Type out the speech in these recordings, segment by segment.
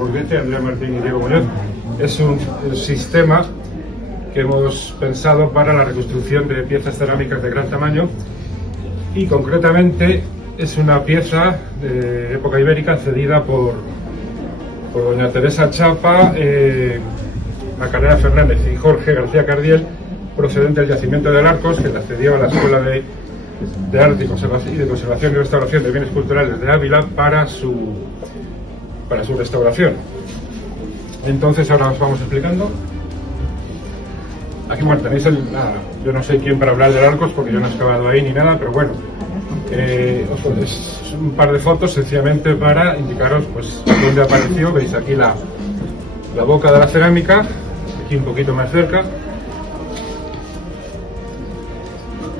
Audiencia, Andrea Martín y Diego Muñoz. Es un sistema que hemos pensado para la reconstrucción de piezas cerámicas de gran tamaño y concretamente es una pieza de época ibérica cedida por doña Teresa Chapa, Macarena Fernández y Jorge García Cardiel, procedente del yacimiento de Alarcos, que la cedió a la Escuela de Arte y de Conservación y Restauración de Bienes Culturales de Ávila para su restauración. Entonces ahora os vamos explicando. Aquí bueno, tenéis yo no sé quién para hablar de Alarcos porque yo no he excavado ahí ni nada, pero bueno, es un par de fotos sencillamente para indicaros pues dónde apareció. Veis aquí la boca de la cerámica, aquí un poquito más cerca,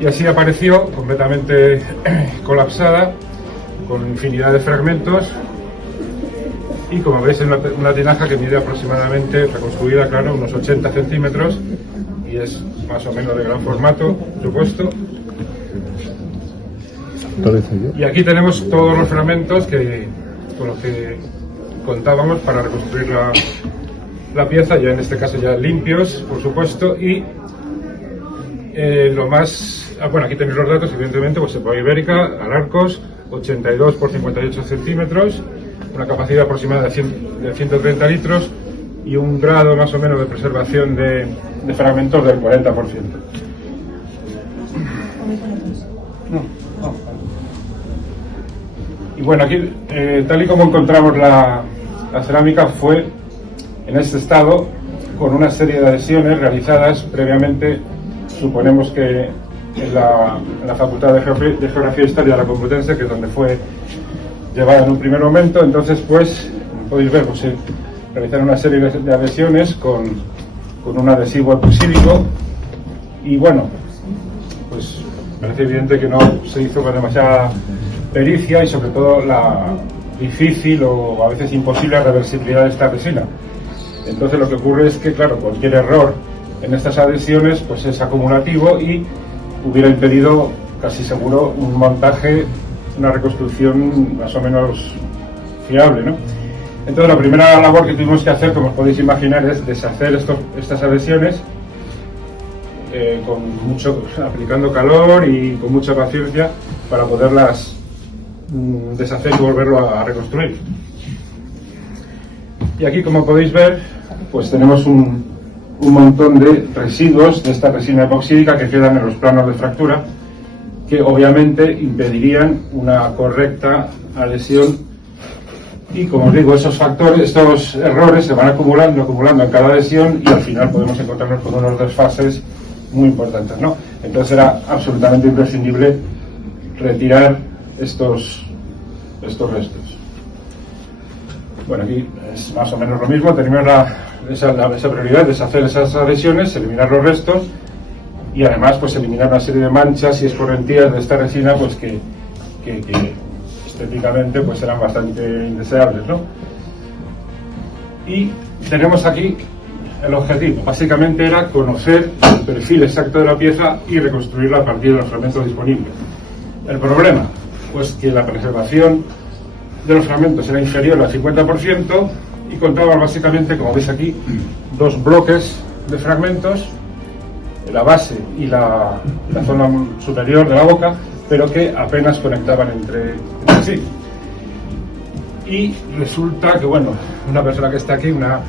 y así apareció completamente colapsada con infinidad de fragmentos y como veis es una tinaja que mide aproximadamente, reconstruida claro, unos 80 centímetros y es más o menos de gran formato, por supuesto. Y aquí tenemos todos los fragmentos con los que contábamos para reconstruir la pieza, ya en este caso ya limpios, por supuesto, y lo más... bueno, aquí tenéis los datos, evidentemente, pues época ibérica, Alarcos, 82 por 58 centímetros, una capacidad aproximada de 130 litros y un grado más o menos de preservación de fragmentos del 40%. Y bueno, aquí, tal y como encontramos la cerámica, fue en este estado, con una serie de adhesiones realizadas previamente, suponemos que en la Facultad de Geografía e Historia de la Complutense, que es donde fue llevada en un primer momento. Entonces, pues, como podéis ver, pues, realizaron una serie de adhesiones con un adhesivo epoxídico y bueno, pues parece evidente que no se hizo con demasiada pericia y sobre todo la difícil o a veces imposible reversibilidad de esta resina. Entonces lo que ocurre es que, claro, cualquier error en estas adhesiones pues es acumulativo y hubiera impedido casi seguro un montaje, una reconstrucción más o menos fiable, ¿no? Entonces la primera labor que tuvimos que hacer, como os podéis imaginar, es deshacer estas adhesiones aplicando calor y con mucha paciencia para poderlas deshacer y volverlo a reconstruir. Y aquí, como podéis ver, pues tenemos un montón de residuos de esta resina epoxídica que quedan en los planos de fractura, que obviamente impedirían una correcta adhesión. Y como os digo, estos errores se van acumulando en cada adhesión y al final podemos encontrarnos con unos desfases muy importantes, ¿no? Entonces era absolutamente imprescindible retirar estos restos. Bueno, aquí es más o menos lo mismo, tenemos esa prioridad de deshacer esas adhesiones, eliminar los restos y además pues eliminar una serie de manchas y escorrentías de esta resina pues que estéticamente pues eran bastante indeseables, ¿no? Y tenemos aquí el objetivo, básicamente era conocer el perfil exacto de la pieza y reconstruirla a partir de los fragmentos disponibles. El problema, pues que la preservación de los fragmentos era inferior al 50% y contaban básicamente, como veis aquí, dos bloques de fragmentos, la base y la zona superior de la boca, pero que apenas conectaban entre sí. Y resulta que, bueno, una persona que está aquí, una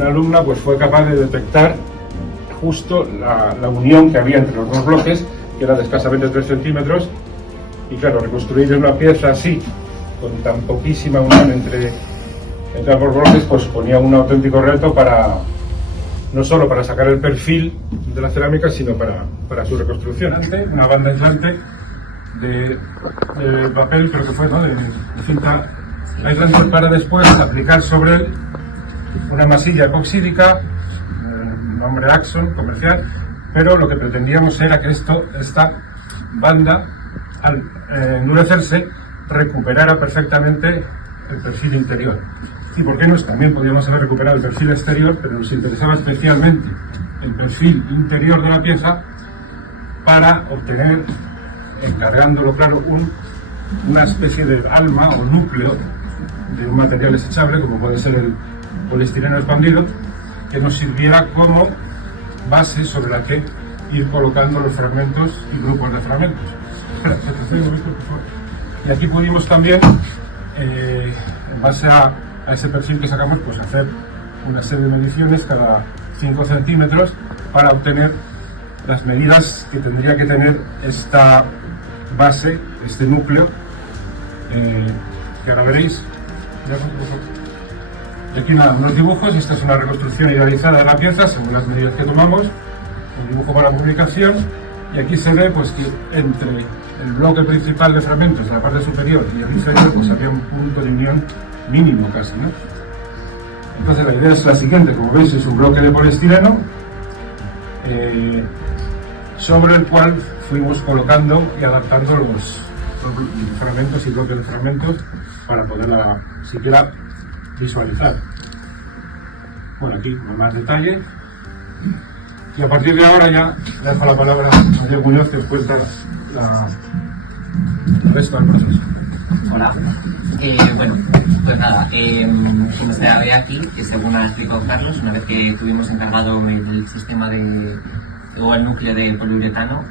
alumna, pues fue capaz de detectar justo la unión que había entre los dos bloques, que era de escasamente 3 centímetros, y claro, reconstruir una pieza así, con tan poquísima unión entre ambos bloques, pues ponía un auténtico reto no solo para sacar el perfil de la cerámica, sino para su reconstrucción. Una banda aislante de papel, creo que fue, ¿no?, de cinta aislante, para después aplicar sobre él una masilla epoxídica, nombre Axon, comercial, pero lo que pretendíamos era que esta banda, al endurecerse, recuperara perfectamente el perfil interior. ¿Y por qué no? También podíamos haber recuperado el perfil exterior, pero nos interesaba especialmente el perfil interior de la pieza para obtener, encargándolo claro, una especie de alma o núcleo de un material desechable, como puede ser el poliestireno expandido, que nos sirviera como base sobre la que ir colocando los fragmentos y grupos de fragmentos. Y aquí pudimos también, en base a ese perfil que sacamos, pues hacer una serie de mediciones cada 5 centímetros para obtener las medidas que tendría que tener esta base, este núcleo, que ahora veréis. Y aquí unos dibujos. Esta es una reconstrucción idealizada de la pieza según las medidas que tomamos, un dibujo para la publicación, y aquí se ve pues que entre el bloque principal de fragmentos de la parte superior y el inferior pues había un punto de unión mínimo casi, ¿no? Entonces la idea es la siguiente: como veis, es un bloque de poliestireno sobre el cual fuimos colocando y adaptando los fragmentos y bloques de fragmentos para poderla siquiera visualizar. Bueno, aquí con más detalle. Y a partir de ahora ya le dejo la palabra a Miguel Muñoz, que os cuenta el resto del proceso. Hola. Bueno, pues nada, como se ve aquí, que según ha explicado Carlos, una vez que tuvimos encargado el sistema o el núcleo de poliuretano,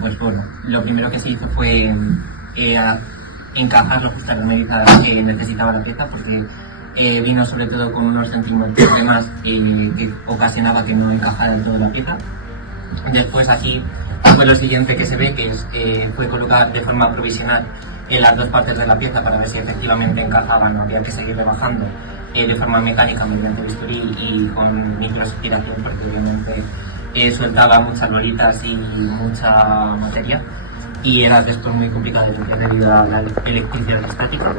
pues bueno, lo primero que se hizo fue encajarlo justo a las medidas que necesitaba la pieza, porque vino sobre todo con unos centímetros de más que ocasionaba que no encajara del todo la pieza. Después aquí fue lo siguiente que se ve, que es, fue colocar de forma provisional en las dos partes de la pieza para ver si efectivamente encajaban. No había que seguir rebajando de forma mecánica mediante bisturí y con microaspiración, porque obviamente sueltaba muchas bolitas y mucha materia, y era después muy complicado de limpiar debido a la electricidad estática.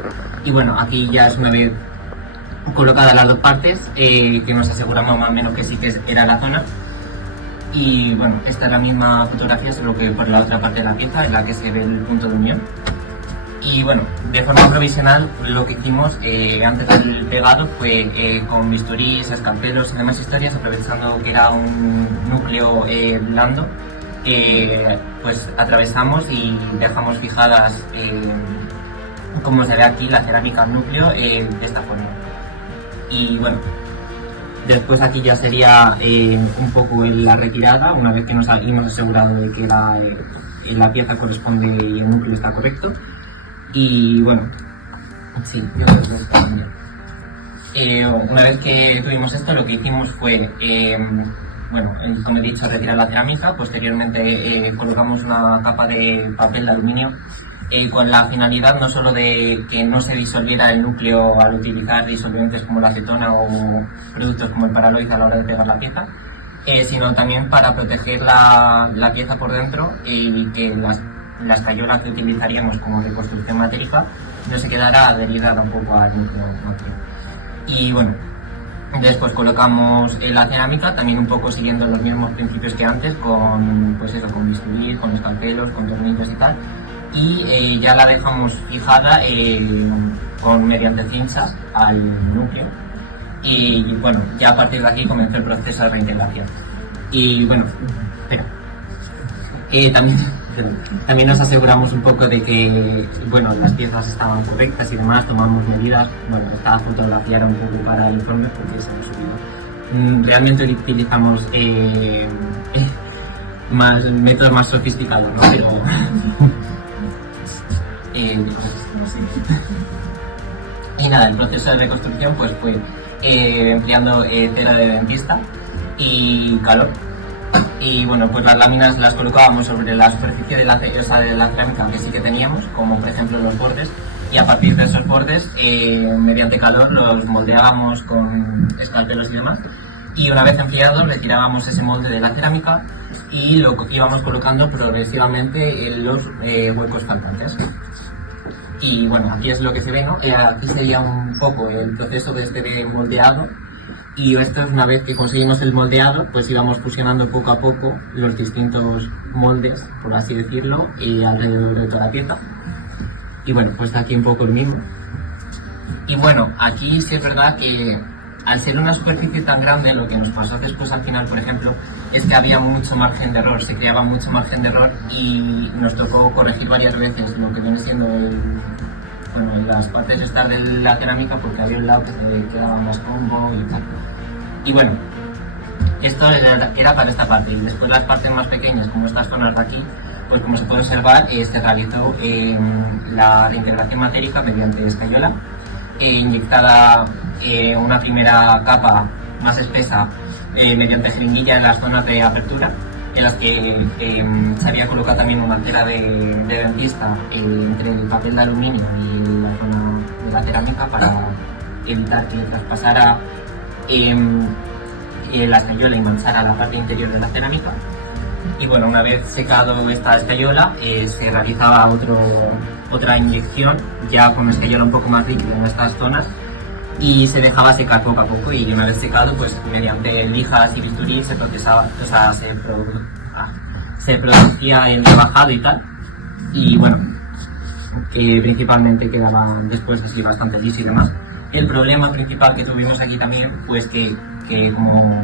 Y bueno, aquí ya es una vez colocadas las dos partes, que nos aseguramos más o menos que sí que era la zona. Y bueno, esta es la misma fotografía, solo que por la otra parte de la pieza, en la que se ve el punto de unión. Y bueno, de forma provisional lo que hicimos antes del pegado fue con bisturís, escalpelos y demás historias, aprovechando que era un núcleo blando, pues atravesamos y dejamos fijadas, como se ve aquí, la cerámica al núcleo de esta forma. Y bueno, después aquí ya sería un poco la retirada, una vez que nos hemos asegurado de que la pieza corresponde y el núcleo está correcto. Y bueno, sí, yo creo que está bien. Una vez que tuvimos esto, lo que hicimos fue, bueno, como he dicho, retirar la cerámica. Posteriormente colocamos una capa de papel de aluminio con la finalidad no solo de que no se disolviera el núcleo al utilizar disolventes como la acetona o productos como el paraloid a la hora de pegar la pieza, sino también para proteger la pieza por dentro y que las cayolas que utilizaríamos como de construcción matérica no se quedara adherida tampoco al núcleo. Y bueno, después colocamos la cerámica, también un poco siguiendo los mismos principios que antes, con pues eso, con bisturí, con escalpelos, con tornillos y tal. Y ya la dejamos fijada mediante cinchas al núcleo. Y bueno, ya a partir de aquí comenzó el proceso de reintegración. Y bueno, también nos aseguramos un poco de que bueno, las piezas estaban correctas y demás, tomamos medidas. Bueno, esta fotografía era un poco para el informe porque se nos subió. Realmente utilizamos métodos más sofisticados, ¿no? Pero y nada, el proceso de reconstrucción pues fue empleando cera de dentista y calor. Y bueno, pues las láminas las colocábamos sobre la superficie de la cerámica que sí que teníamos, como por ejemplo los bordes, y a partir de esos bordes, mediante calor, los moldeábamos con escalpelos y demás. Y una vez enfriados, retirábamos ese molde de la cerámica y lo íbamos colocando progresivamente en los huecos faltantes. Y bueno, aquí es lo que se ve, ¿no? Aquí sería un poco el proceso de moldeado. Y esto es una vez que conseguimos el moldeado, pues íbamos fusionando poco a poco los distintos moldes, por así decirlo, y alrededor de toda la pieza. Y bueno, pues aquí un poco el mismo. Y bueno, aquí sí es verdad que al ser una superficie tan grande, lo que nos pasó después al final, por ejemplo, es que había mucho margen de error, se creaba mucho margen de error y nos tocó corregir varias veces lo que viene siendo bueno, en las partes estas de la cerámica, porque había un lado que se quedaba más combo y tal. Y bueno, esto era para esta parte, y después las partes más pequeñas, como estas zonas de aquí, pues como se puede observar, se realizó la integración matérica mediante escayola, inyectada una primera capa más espesa mediante jeringuilla en las zonas de apertura, en las que se había colocado también una tela de dentista entre el papel de aluminio y la zona de la cerámica para evitar que traspasara la escayola y manchara la parte interior de la cerámica. Y bueno, una vez secado esta escayola, se realizaba otra inyección ya con escayola un poco más líquida en estas zonas y se dejaba secar poco a poco, y una vez secado, pues mediante lijas y bisturí se procesaba, o sea, se producía el rebajado y tal, y bueno, que principalmente quedaba después así bastante liso y demás. El problema principal que tuvimos aquí también, pues que como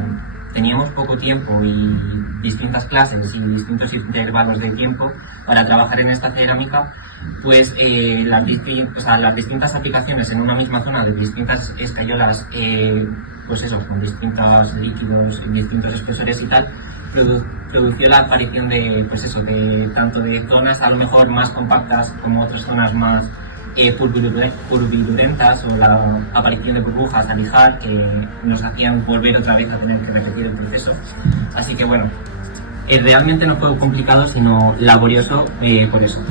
teníamos poco tiempo y distintas clases y distintos intervalos de tiempo para trabajar en esta cerámica, pues las distintas aplicaciones en una misma zona de distintas escayolas, pues eso, con distintos líquidos y distintos espesores y tal, produció la aparición de, pues eso, de tanto de zonas a lo mejor más compactas como otras zonas más purpurentas, o la aparición de burbujas al lijar que nos hacían volver otra vez a tener que repetir el proceso. Así que bueno, realmente no fue complicado, sino laborioso por eso.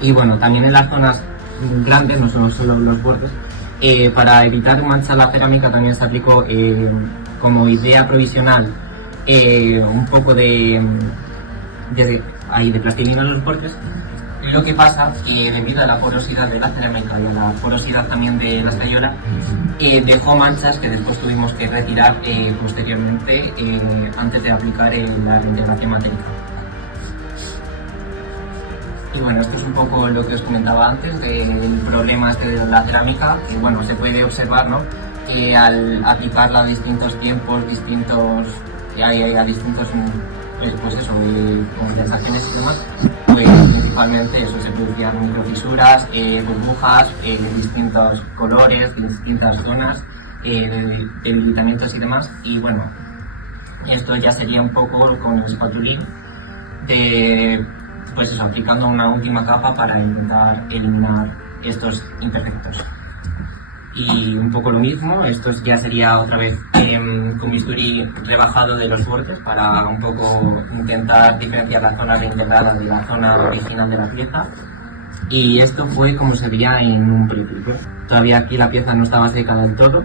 Y bueno, también en las zonas grandes, no solo los bordes, para evitar manchar la cerámica también se aplicó como idea provisional un poco de plastilina en los bordes. Lo que pasa que debido a la porosidad de la cerámica y a la porosidad también de la escayola, dejó manchas que después tuvimos que retirar posteriormente antes de aplicar la integración matérica. Y bueno, esto es un poco lo que os comentaba antes del problema de la cerámica, que bueno, se puede observar, ¿no?, que al aplicarla a distintos tiempos, a distintos pues eso, condensaciones y demás, pues principalmente eso, se producían microfisuras, burbujas, distintos colores, distintas zonas, debilitamientos y demás. Y bueno, esto ya sería un poco con el espatulín, pues eso, aplicando una última capa para intentar eliminar estos imperfectos. Y un poco lo mismo, esto ya sería otra vez con bisturí rebajado de los bordes para un poco intentar diferenciar la zona reintegrada de la zona original de la pieza. Y esto fue como se veía en un principio. Todavía aquí la pieza no estaba seca del todo,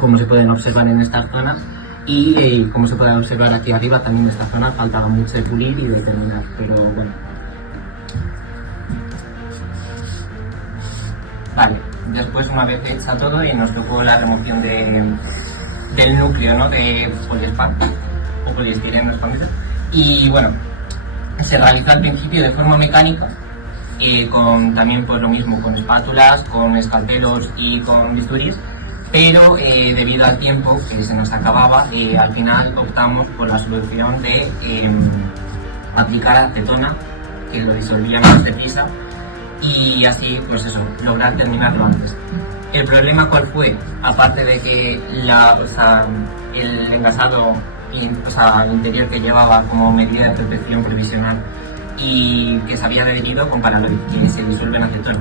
como se pueden observar en estas zonas, y como se puede observar aquí arriba también, esta zona faltaba mucho de pulir y de terminar, pero bueno. Vale, después, una vez hecha todo, y nos tocó la remoción del núcleo, ¿no?, de poliespán o poliestireno expandido. Y bueno, se realiza al principio de forma mecánica, con también pues lo mismo, con espátulas, con escalpelos y con bisturís, pero debido al tiempo que se nos acababa, al final optamos por la solución de aplicar acetona, que lo disolvía más deprisa, y así, pues eso, lograr terminarlo antes. El problema, ¿cuál fue? Aparte de que el engasado interior que llevaba como medida de protección provisional y que se había devenido con paraloid, que se disuelve en acetona.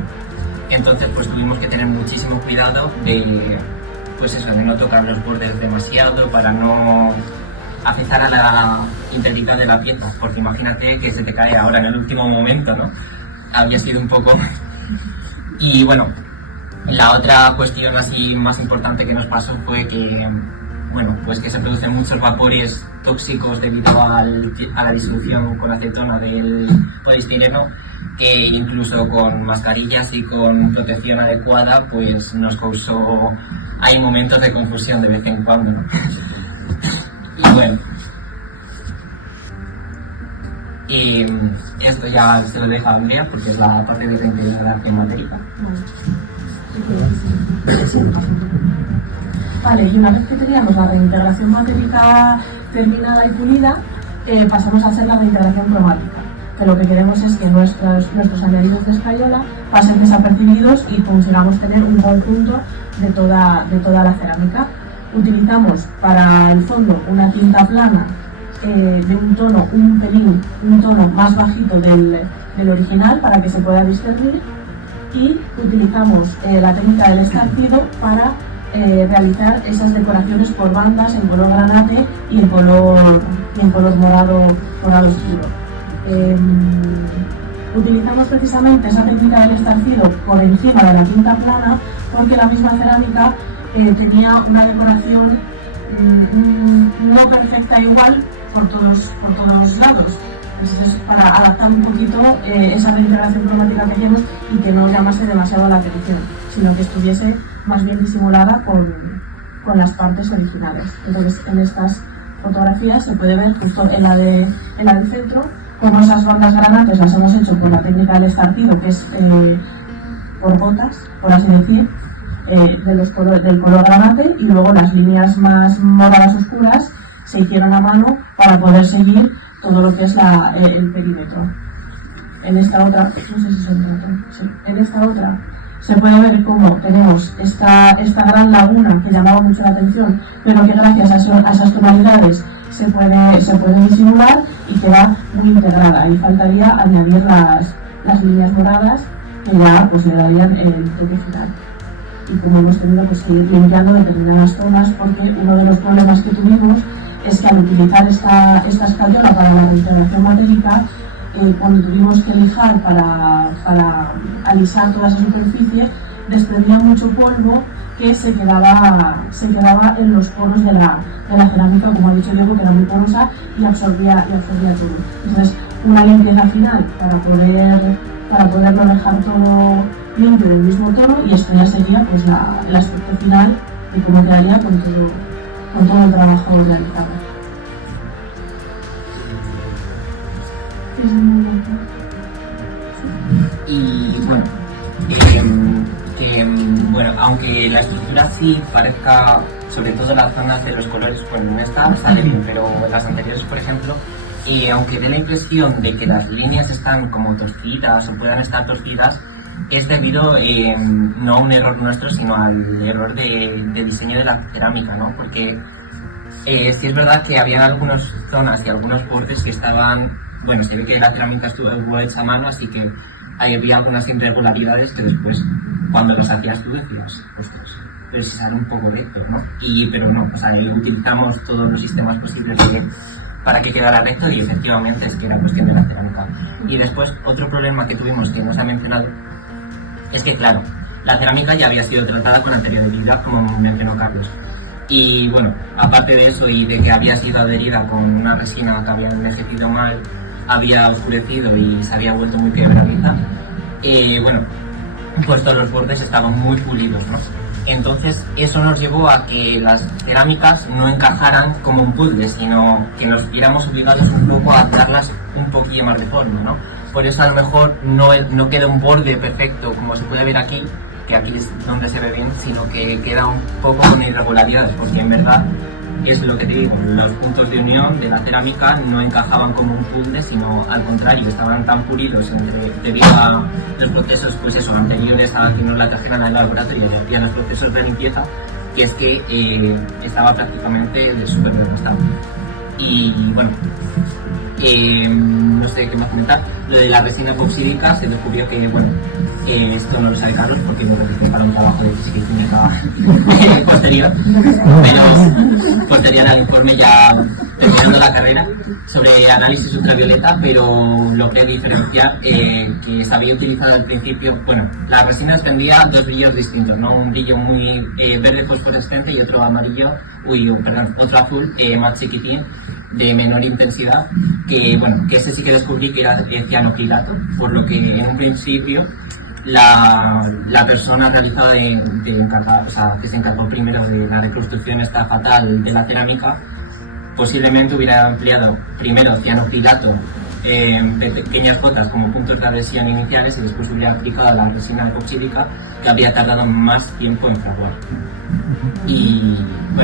Entonces pues tuvimos que tener muchísimo cuidado de no tocar los bordes demasiado para no afectar a la integridad de la pieza, porque imagínate que se te cae ahora en el último momento, ¿no? Había sido un poco... Y bueno, la otra cuestión así más importante que nos pasó fue que, bueno, pues que se producen muchos vapores tóxicos debido a la disolución con acetona del poliestireno, que incluso con mascarillas y con protección adecuada pues nos causó, hay momentos de confusión de vez en cuando, ¿no? Y bueno, y esto ya se lo deja a Andrea porque es la parte de la integración matérica. Vale, y una vez que teníamos la reintegración matérica terminada y pulida, pasamos a hacer la reintegración cromática, que que lo que queremos es que nuestros añadidos de escayola pasen desapercibidos y consigamos tener un conjunto de toda la cerámica. Utilizamos para el fondo una tinta plana de un tono un tono más bajito del original para que se pueda discernir, y utilizamos la técnica del estarcido para realizar esas decoraciones por bandas en color granate y en color morado oscuro. Utilizamos precisamente esa técnica del estarcido por encima de la tinta plana porque la misma cerámica tenía una decoración no perfecta igual por todos los lados. Entonces, para adaptar un poquito esa reintegración cromática que hacemos y que no llamase demasiado la atención, sino que estuviese más bien disimulada con las partes originales. Entonces, en estas fotografías se puede ver justo en la del centro como esas bandas granates las hemos hecho con la técnica del estarcido, que es por gotas, por así decir, del color granate, y luego las líneas más moradas oscuras se hicieron a mano para poder seguir todo lo que es el perímetro. En esta otra, no sé si son sí, en esta otra se puede ver cómo tenemos esta gran laguna que llamaba mucho la atención, pero que gracias a esas tonalidades se puede disimular y queda muy integrada. Ahí faltaría añadir las líneas moradas que ya pues le darían el toque final. Y como hemos tenido pues, que ir limpiando determinadas zonas, porque uno de los problemas que tuvimos es que al utilizar esta escayola para la reintegración matélica, cuando tuvimos que lijar para alisar toda esa superficie, desprendía mucho polvo que se quedaba en los poros de la cerámica, como ha dicho Diego, que era muy porosa y absorbía todo. Entonces, una limpieza final para poderlo dejar todo limpio en el mismo tono, y esto ya sería pues, el aspecto final de cómo quedaría con todo el trabajo realizado. Y bueno, aunque la estructura sí parezca, sobre todo las zonas de los colores, bueno, en esta sale bien, pero en las anteriores, por ejemplo, aunque dé la impresión de que las líneas están como torcidas o puedan estar torcidas, es debido no a un error nuestro, sino al error de diseño de la cerámica, ¿no? Porque sí es verdad que había algunas zonas y algunos bordes que estaban, bueno, se ve que la cerámica estuvo hecha a mano, así que había algunas irregularidades que después, cuando las hacías tú, decías, ostras, pues sale un poco recto, ¿no? Pero no, o sea, utilizamos todos los sistemas posibles para que quedara recto, y efectivamente es que era cuestión de la cerámica. Y después, otro problema que tuvimos que no se ha mencionado es que, claro, la cerámica ya había sido tratada con anterioridad, como mencionó Carlos. Y bueno, aparte de eso y de que había sido adherida con una resina que había envejecido mal, había oscurecido y se había vuelto muy quebradiza, bueno, pues todos los bordes estaban muy pulidos, ¿no? Entonces eso nos llevó a que las cerámicas no encajaran como un puzzle, sino que nos viéramos obligados un poco a darlas un poquillo más de forma, ¿no? Por eso a lo mejor no queda un borde perfecto como se puede ver aquí, que aquí es donde se ve bien, sino que queda un poco con irregularidades, porque en verdad es lo que te digo, los puntos de unión de la cerámica no encajaban como un puzzle, sino al contrario, estaban tan pulidos debido a los procesos pues eso, anteriores a que nos la trajeran al laboratorio y a los procesos de limpieza, que es que estaba prácticamente de súper buen estado. Y bueno, no sé qué más comentar. Lo de la resina epoxídica se descubrió que, bueno, esto no lo sabe Carlos porque lo realizó para un trabajo de física posterior, pero posterior al informe ya terminando la carrera sobre análisis ultravioleta, pero logré diferenciar que se había utilizado al principio, bueno, la resina tendría dos brillos distintos, ¿no? Un brillo muy verde fosforescente y otro amarillo, otro azul más chiquitín, de menor intensidad, que bueno, que ese sí que descubrí que era cianocrilato, por lo que en un principio la persona realizada que se encargó primero de la reconstrucción esta fatal de la cerámica, posiblemente hubiera empleado primero cianocrilato de pequeñas gotas como puntos de adhesión iniciales y después hubiera aplicado la resina epoxídica, que habría tardado más tiempo en fraguar. Y bueno,